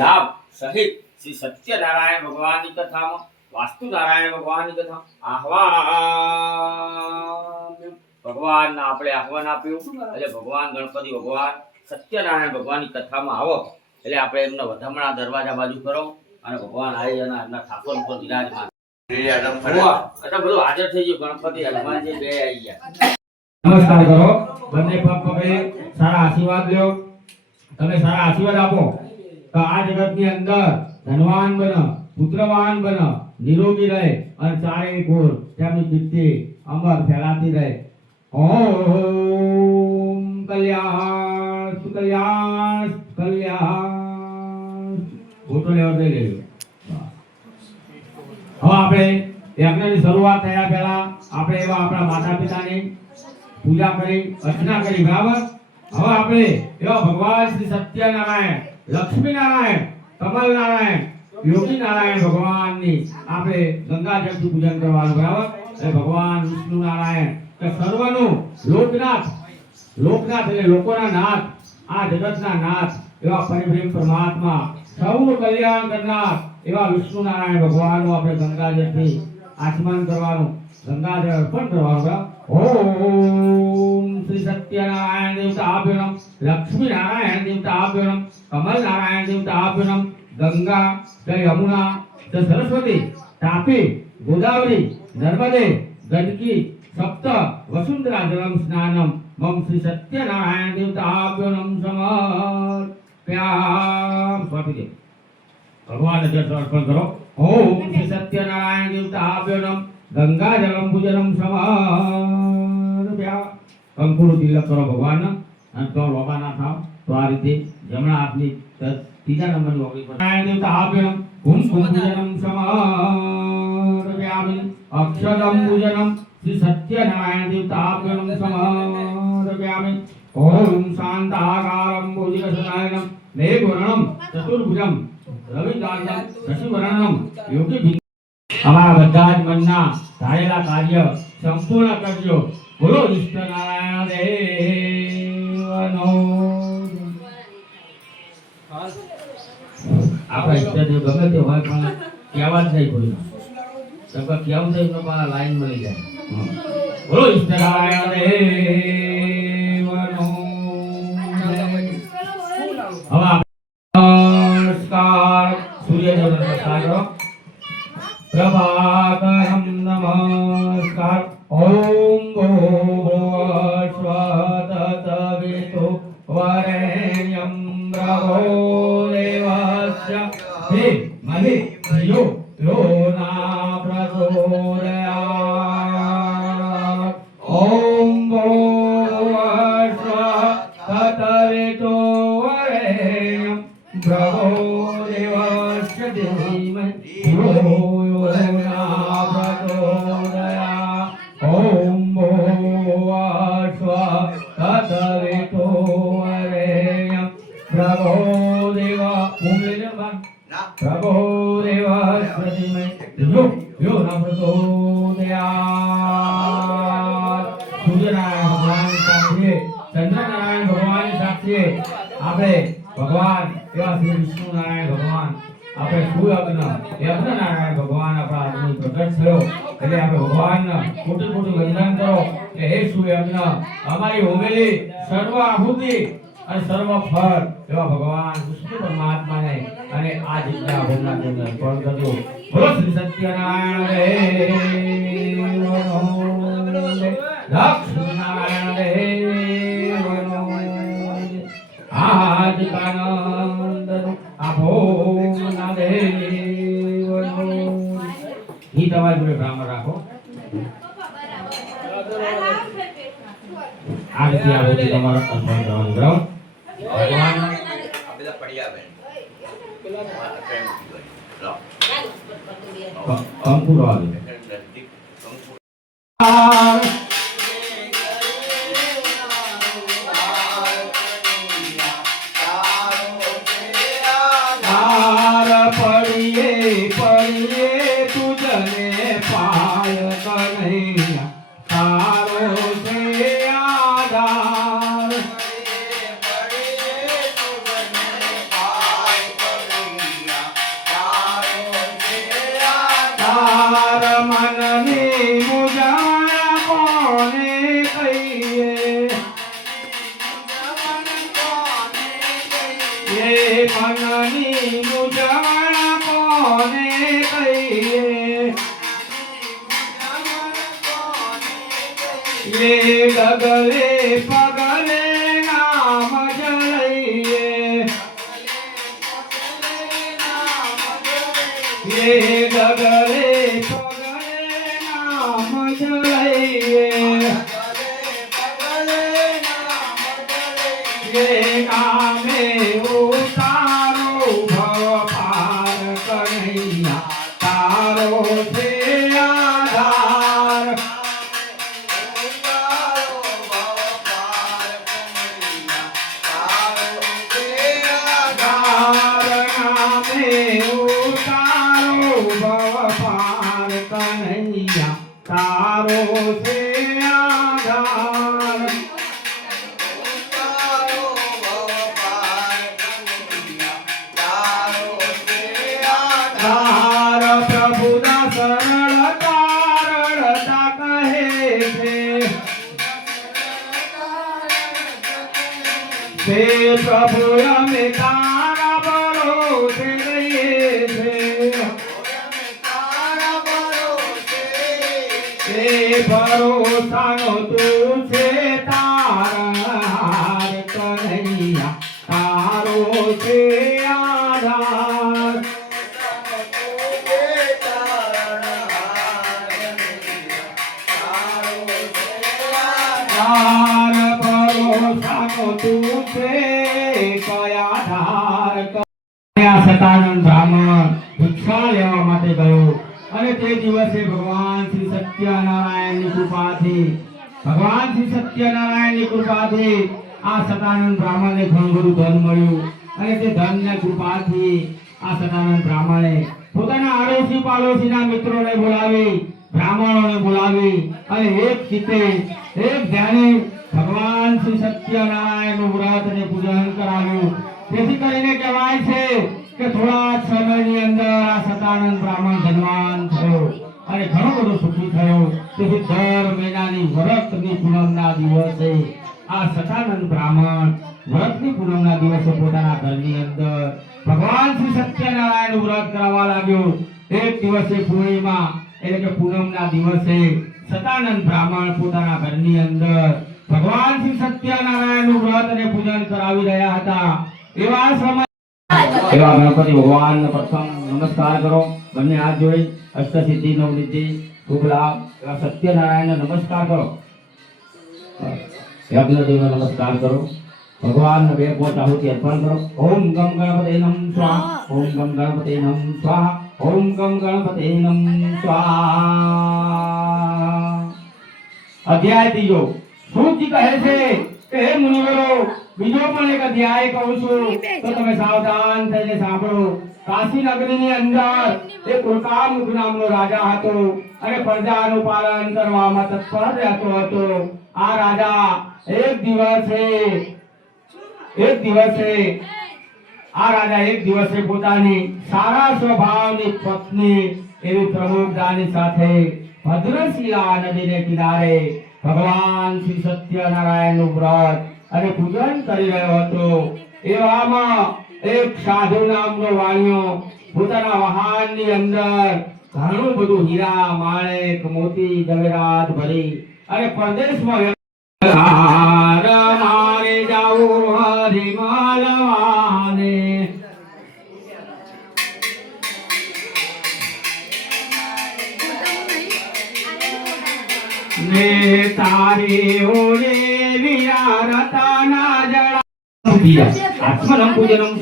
લાભ સહિત શ્રી સત્યનારાયણ ભગવાનની કથામાં વાસ્તુ નારાયણ ભગવાનની કથા આહવાન ભગવાનના આપણે આહવાન આપ્યું એટલે ભગવાન ગણપતિ ભગવાન સત્યનારાયણ ભગવાનની કથામાં આવો એટલે આપણે એમના વધામણા દરવાજા બાજુ કરો અને ભગવાન આવી અને એમના ઠાકોર ઉપર વિરાજમાન એટલે બધું હાજર થઈ ગયું. ગણપતિ હનુમાનજી બે આવી ગયા. નમસ્કાર કરો, બંને પગ પકડી સારા આશીર્વાદ લ્યો. તમે સારા આશીર્વાદ આપો તો આ જગતની અંદર ધનવાન બનો, પુત્રવાન બનો, નિરોગી રહે અને ચારે કોર તેમની કીર્તિ અમર ફેલાતી રહે. ઓમ કલ્યાણ સુકલ્યાણ કલ્યાણ. ફોટો લેવા દઈ લેજો. હવે આપણે યજ્ઞની શરૂઆત થયા પહેલા આપણે એવા આપણા માતા પિતાની પૂજા કરી અર્ચના કરી, બરાબર. હવે આપણે એવા ભગવાન શ્રી સત્યનારાયણ, લક્ષ્મી નારાયણ, કમલ નારાયણ, યોગી નારાયણ ભગવાનની આપણે ગંગાજળથી પૂજન કરવાનું, બરાબર. એટલે ભગવાન વિષ્ણુ નારાયણ કે સર્વનું લોકનાથ, લોકનાથ એટલે લોકોના નાથ, આ જગતના નાથ એવા પરિબ્રહ્મ પરમાત્મા, સૌનું કલ્યાણ કરનાર એવા વિષ્ણુ નારાયણ ભગવાનનું આપણે ગંગાજળથી આચમન કરવાનું, ગંગાજળ અર્પણ કરવાનું. ઓમ શ્રી સત્યનારાયણ દેવતાભ્યો નમઃ, લક્ષ્મી નારાયણ દેવતાભ્યો નમઃ, કમલ નારાયણ દેવતાભ્યો નમઃ. ગંગા જય યમુના જય સરસ્વતી તાપી ગોદાવરી નર્મદે ગંડકી સપ્ત વસુંધરા જલમ સ્નાનમ મમ શ્રી સત્યનારાયણ દેવતાભ્યો નમઃ સમર્પયામિ. સ્વાતિ ભગવાન જળ અર્પણ કરો. ઓમ શ્રી સત્યનારાયણ દેવતાભ્યો નમઃ, ગંગા જલમ પૂજનમ સમર્પયામિ. કંકુળ તિલક કરો ભગવાન અને તો લોબા ના થાવ. તો આ રીતે જમણા હાથની ત્રીજા નંબરની ઓગળી પર નારાયણ દેવતાભ્યો નમઃ, કુમકુમ પૂજનમ સમર્પયામિ. અક્ષરમ પૂજનમ શ્રી સત્યનારાયણ દેવતાભ્યો નમઃ સમર્પયામિ. ઓમ શાંતાકારમ ભુજગશયનમ મેઘવર્ણમ ચતુર્ભુજમ રવિકાંતમ શશિવર્ણમ યોગી. અમારા બધા જ મનના ધારેલા કાર્ય સંપૂર્ણ કરજો. બોલો વિષ્ણુ નારાયણ દેવનો. આપણા ઈષ્ટદેવ ગમે તે હોય પણ કહેવા જ નહીં કોઈ કેવું થઈ તો લાઈન મળી જાય. બોલો વિષ્ણુ નારાયણ દેવનો. હવે નમસ્કાર સૂર્યદેવ નમસ્કાર કરો. પ્રભાકરમ નમસ્કાર. ઓમ ભૂર્ભુવસ્વતતવિતુ વરેણ્યમ ભર્ગો દેવસ્ય ધીમહિ ધિયો યો ના પ્રચોદયાત. ઓમ ભૂર્ભુવસ્વતતવિતુ વરેણ્યમ ભર્ગો દેવસ્ય ધીમહિ ધિયો આપણે ભગવાન એવા શ્રી વિષ્ણુ નારાયણ ભગવાન આપણે સુયજ્ઞ યજ્ઞ નારાયણ ભગવાન આપણા આદમી પ્રગટ થયો એટલે આપણે ભગવાનને કોટી કોટી વંદન કરો કે હે સુયજ્ઞ અમારી હોમેલી સર્વ આહુતિ અને સર્વ ફળ એવા ભગવાન વિષ્ણુ પરમાત્માને અને આ જગ્યા ભગવાનને અર્પણ કરજો. બોલો શ્રી સત્યનારાયણ દેવનો, લક્ષ્મી નારાયણ દેવનો. આજ કાનંદ આપો ના દેવનો. ઈ તમારી જોડે બ્રાહ્મણ રાખો. આ રીતે આ બધું તમારે અર્પણ કરવાનું. બરાબર. ભગવાન બધા પડી આવે અંકુર આવે. એ મનની મૂંઝવણ કોને કહીએ એ ગગલે પગલે નામ જ લઈએ એ ગગલે પગલે નામ જ લઈએ એ નામે ઉતારો ભવ પાર કનૈયા તારો છે આધાર નામે ઉતારો ભવ પાર કનૈયા તારો છે આધાર તાર પ્રભુના સરળ તારણતા કહે છે તે પ્રભુ અમે તારા ભરોસે રહીએ છે એ ભરોસાનો તું છે તારણહાર કનૈયા તારો છે આધાર તાર ભરોસાનો તું છે કયા ધાર કયા સતાનંદ બ્રાહ્મણ ભિક્ષા લેવા માટે ગયો અને તે દિવસે ભગવાન શ્રી સત્યનારાયણની કૃપાથી આ સતાનંદ બ્રાહ્મણને ઘણું બધું ધન મળ્યું અને તે ધનની કૃપાથી આ સતાનંદ બ્રાહ્મણે પોતાના આડોશી પાડોશીના મિત્રોને બોલાવી બ્રાહ્મણોને બોલાવી અને એક ચિત્તે એક ધ્યાને ભગવાન શ્રી સત્યનારાયણનું વ્રત અને પૂજન કરાવ્યું જેથી કરીને કહેવાય છે કે થોડા જ સમયની અંદર આ સતાનંદ બ્રાહ્મણ ધનવાન થયો અને ઘણો બધો સુખી થયો તેથી દર મહિનાની વ્રતની પૂનમના દિવસે આ સતાનંદ બ્રાહ્મણ વ્રતની પૂનમના દિવસે પોતાના ઘરની અંદર ભગવાન શ્રી સત્યનારાયણનું વ્રત કરાવવા લાગ્યો એક દિવસે પૂર્ણિમા એટલે કે પૂનમના દિવસે સતાનંદ બ્રાહ્મણ પોતાના ઘરની અંદર ભગવાન શ્રી સત્યનારાયણનું વ્રત અને પૂજન કરાવી રહ્યા હતા એવા સમય એવા ગણપતિ ભગવાનને પ્રથમ નમસ્કાર કરો બંને હાથ જોડી અષ્ટસિદ્ધિ નવનિધિ શુભ લાભ એવા સત્યનારાયણને નમસ્કાર કરો યજ્ઞદેવને નમસ્કાર કરો ભગવાનને બે પોચ આહુતિ અર્પણ કરો ઓમ ગમ ગણપતે નમ સ્વાહા ઓમ ગમ ગણપતે નમ સ્વાહા ઓમ ગમ ગણપતે નમ સ્વાહા અધ્યાય ત્રીજો સૂચિ કહે છે કે હે મુનિવરો બીજો પણ એક અધ્યાય કહું છું તો તમે સાવધાન થઈને સાંભળો કાશી નગરીની અંદર એક ઉલ્કામુખ નામનો રાજા હતો અને પ્રજાનું પાલન કરવામાં તત્પર રહેતો હતો આ રાજા એક દિવસે પોતાની સારા સ્વભાવની પત્ની એવી પ્રમુખદાની સાથે ભદ્રશિલા નદીને કિનારે ભગવાન શ્રી સત્યનારાયણનું વ્રત અને પૂજન કરી રહ્યો હતો એવામાં એક સાધુ નામનો વાણિયો પોતાના વહાણની અંદર ઘણું બધું હીરા માણેક મોતી જવેરાત ભરી અને પરદેશમાં મારે જાવું હરિમાલવાને ને તારી ઓલે વિરારતાના જળા આત્મનમ પૂજનમ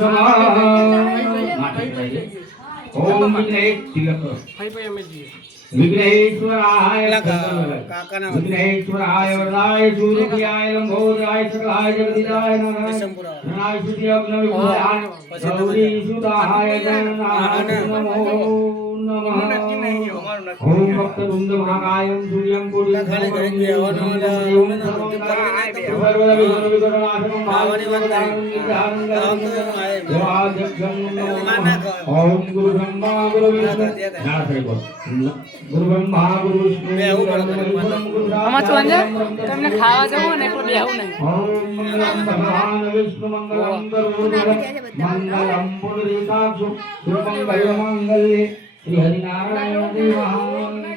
ઓમ વિઘ્નેશ્વરાય વરદાય સૂર્યાય લંબોદરાય સકાય જગદીશાય નમઃ શુદ્ધિ અગ્નિ વિદ્યાય ગૌરી સુદાય ગણનાથ નમો નમઃ ઓમ વક્રતુંડ મહાકાયમ સૂર્યમ કોટિ ઓમ ગુરુ બ્રહ્મા ગુરુ વિષ્ણુ ગુરુ બ્રહ્મા ગુરુ વિષ્ણુ આમાં તો અંદર તમને ખાવા જવું ને એટલું બેહવું નહીં. ઓમ મંગલમ ભગવાન વિષ્ણુ મંગલમ ગરુડધ્વજ મંગલમ પુંડરીકાક્ષ શુભમંગલ મંગલ્યે શ્રી હરિનારાયણ દેવાય નમઃ.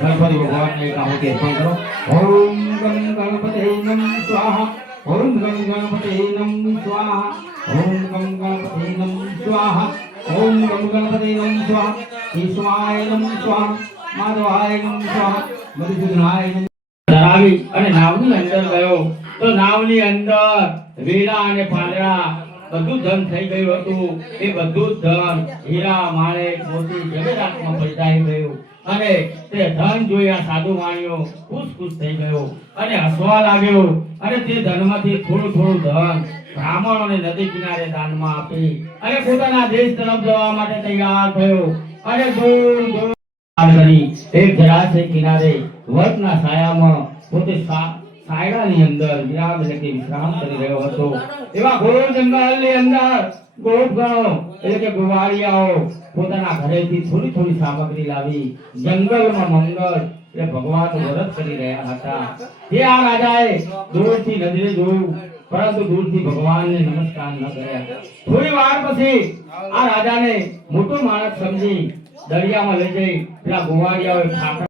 ગણપતિ ભગવાનને એક આહુતિ અર્પણ કરો. ઓમ ગમ ગણપતે નમ સ્વાહા ઓમ ગમ ગણપતે નમ સ્વાહા ઓમ ગમ ગણપતે નમ સ્વાહા ઓમ ગમ ગણપતે નમ સ્વાહા ઈશ્વાય નમ સ્વાહા માધવાય નમ સ્વાહા મધુસૂદનાય નમ. ધરાવી અને નાવની અંદર ગયો તો નાવની અંદર વેલા અને પાંદડા બધું ધન થઈ ગયું હતું. એ બધું ધન હીરા માણેક મોતી જવેરાતમાં પલટાઈ ગયું અને તે ધન જોયા સાધુ માણ્યો ખુશ થઈ ગયો અને હસવા લાગ્યો અને તે ધનમાંથી થોડું થોડું ધન બ્રાહ્મણોને નદી કિનારે દાનમાં આપી અને પોતાના દેશ તરફ જવા માટે તૈયાર થયો અને દૂર દૂર કરી એક જળાશય કિનારે વટના છાયામાં પોતે સાયડાની અંદર વિરામ એટલે કે વિશ્રામ કરી રહ્યો હતો. એવા ઘોર જંગલની અંદર ગોપગણો એટલે કે ગુવારિયાઓ પોતાના ઘરેથી થોડી થોડી સામગ્રી લાવી જંગલમાં મંગળ એટલે ભગવાનનું વ્રત કરી રહ્યા હતા. તે આ રાજાએ દૂરથી નજરે જોયું પરંતુ દૂરથી ભગવાનને નમસ્કાર ન કર્યા. થોડી વાર પછી આ રાજાને મોટો માણસ સમજી દરિયામાં લઈ જઈ પેલા ગુવારિયાઓએ ખાખરા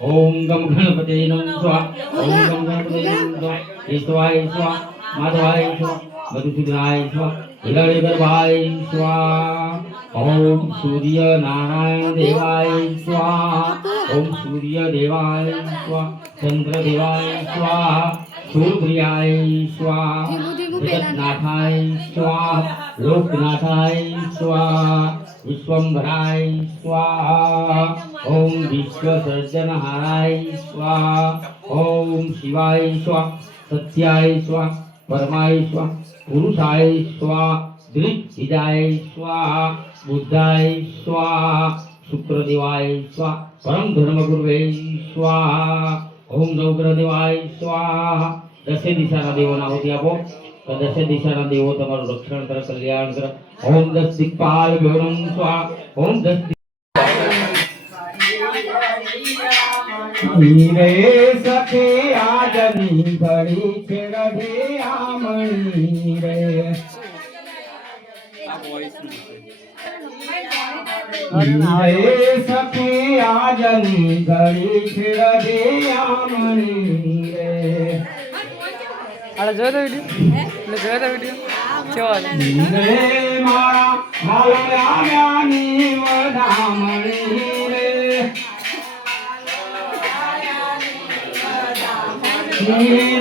ઓમ ગમ ગણપતે નમઃ સ્વાહા ઓમ ગમ ગણપતે નમઃ સ્વાહા ઈશ્વાય સ્વાહા માધવાય સ્વાહા મધુસૂદનાય સ્વાહા હિરણ્યગર્ભાય સ્વાહા ઓમ સૂર્ય નારાયણ દેવાય સ્વાહા ઓમ સૂર્ય દેવાય સ્વાહા ચંદ્ર દેવાય સ્વાહા સૂર્યાય સ્વાહા જગન્નાથાય સ્વાહા લોકનાથાય સ્વાહા વિશ્વંભરાય સ્વાહા ઓમ વિશ્વ સર્જનહારાય સ્વાહા ઓમ શિવાય સ્વાહા સત્યાય સ્વાહા પરમાય સ્વાહા પુરુષાય સ્વાહા દ્વિજહિજાય સ્વાહા બુદ્ધાય સ્વાહા શુક્રદેવાય સ્વાહા પરમ ધર્મગુરુવે સ્વાહા ઓમ નવગ્રહદેવાય સ્વાહા. દસે દિશાના દેવોના આહુતિ આપો તો દસે દિશાના દેવો તમારું રક્ષણ કરે કલ્યાણ કરે. ઓમ દસ દિક્પાલ ભ્યોરમ સ્વાહા ઓમ દસ રે સખે આજની ઘડી છે રઢે આમણી રે રે સખે આજની ઘડી છે રઢે આમણી રે. આલે જોયો તો વિડિયો કેવો રે મારા માલયાની વધામણી રે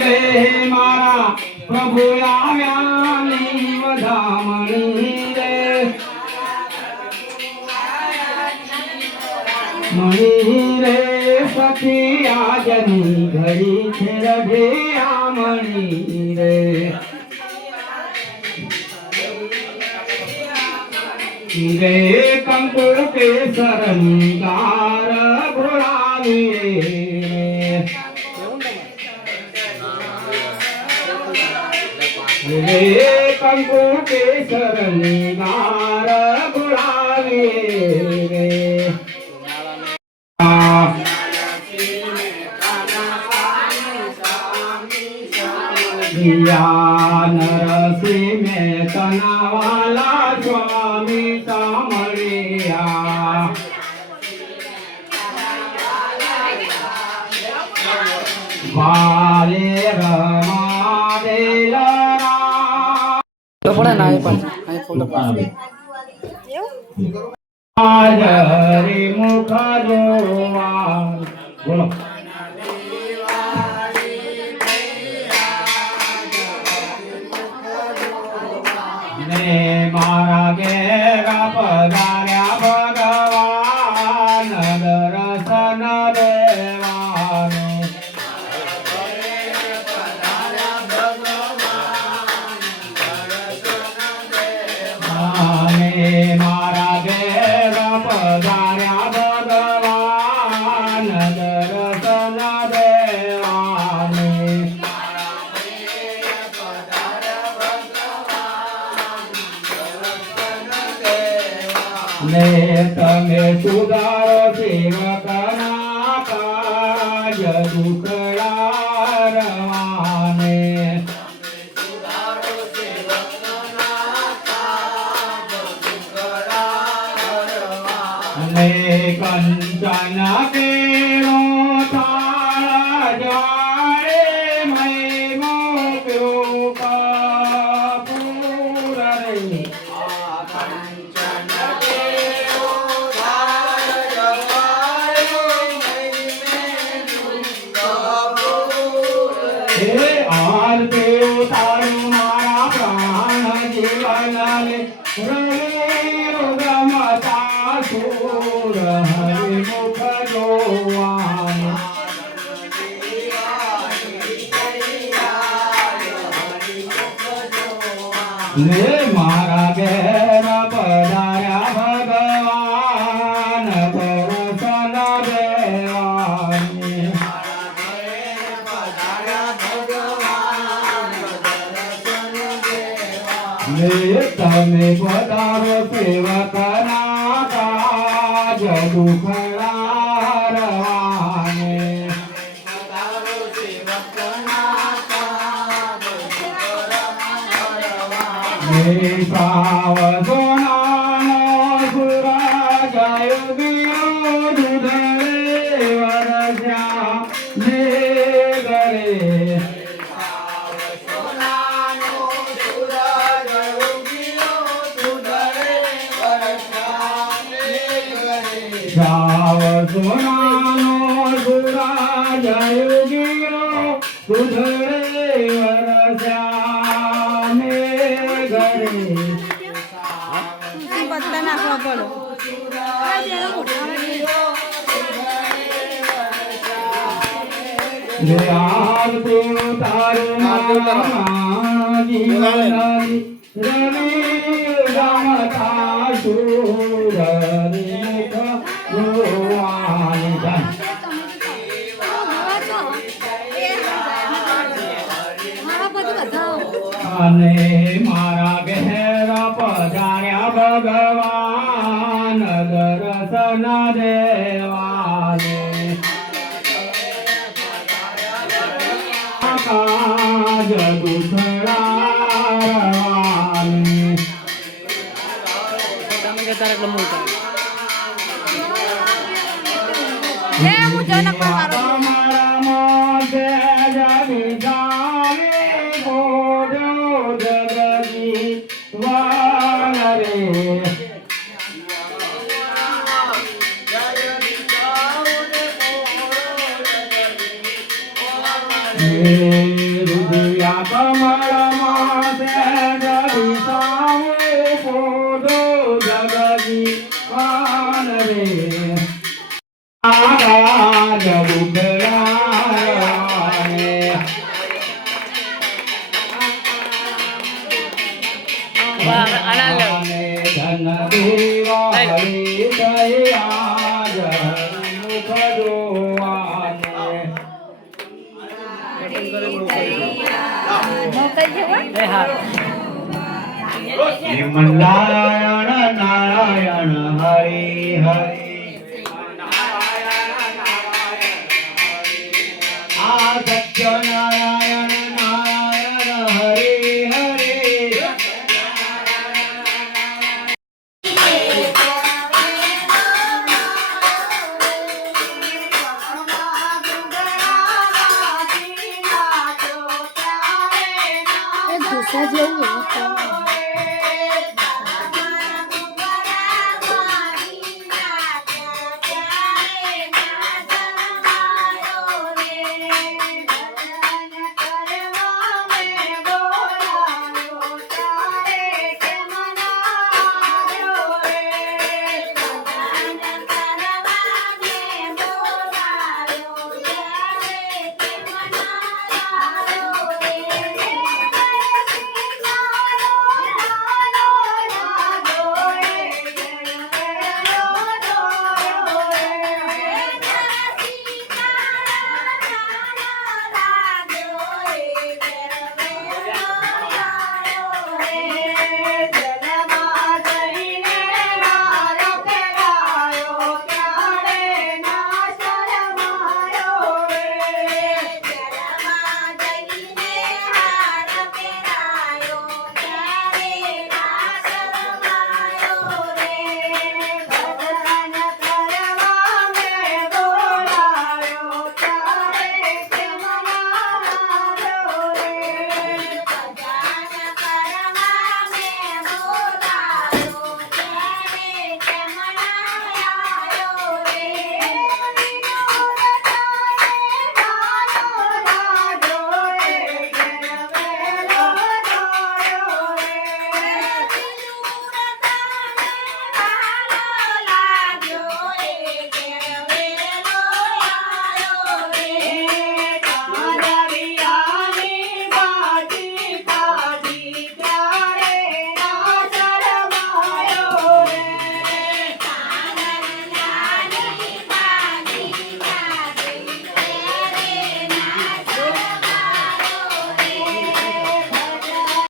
રે મારા પ્રભુ આવ્યાની વધામણી રે મણી રે સખી આજની ઘડી છે રઢે આમણી રે રે કંકુ કેસરની ગાર ઘોડાવીએ રે કંકુ કેસરની ગાર ઘોડાવીએ રે નરસિંહ મહેતા વાલા સ્વામી સામળિયા વાલે રમાડેલા તો પડે ના એ પણ અહીં ફોટો હરે મુખ જોવા બોલો દેવાની મારા ઘેર પધાર્યા ભગવાન દર્શન દેવાની ને તમે સુધારો સેવકના કાજ દુખડા રવાને ને કંચન કેરો થાળ જાડે મય મોક્યો કપૂર રે હે આરતી ઉતારું મારા પ્રાણ જીવનને રમતા સુર હરિ મુખ જોવાને ને મારા ઘેર પધાર્યા ભગવાન દર્શન દેવાની ને તમે પધારો સેવકના કાજ દુખડા રવાને ને સાવધાનો સુરજ યુગિયો દુધરે વરસ્યા ને ગરે જાવ સોનાનો સુરજ યુગિયો દુધરે વરસ્યા ને ગરે પત્તા નાખવા પડો ને આરતી ઉતારું મારા જીવનની રવિ રમતા સુર મુખ જોવાની ધન અને મારા ઘેર પધાર્યા ભગવાન દર્શન દેવાને કાજ દુખડા રવાને તમે કે તારે એટલો મોટા મારા મોઢે જગી જાવે ગોડો જગજી વાણ રે રુદિયા કમળમાં જગી સાવે ગોડો જગજી વાણ રે આગાજ બુગરાને ધન દેવાળી દયાજ મુખ જોવાને નારાયણ નારાયણ હરિ હરિ સત્ય નારાયણ નારાયણ હરિ હરિ ગુસ્સા જેવું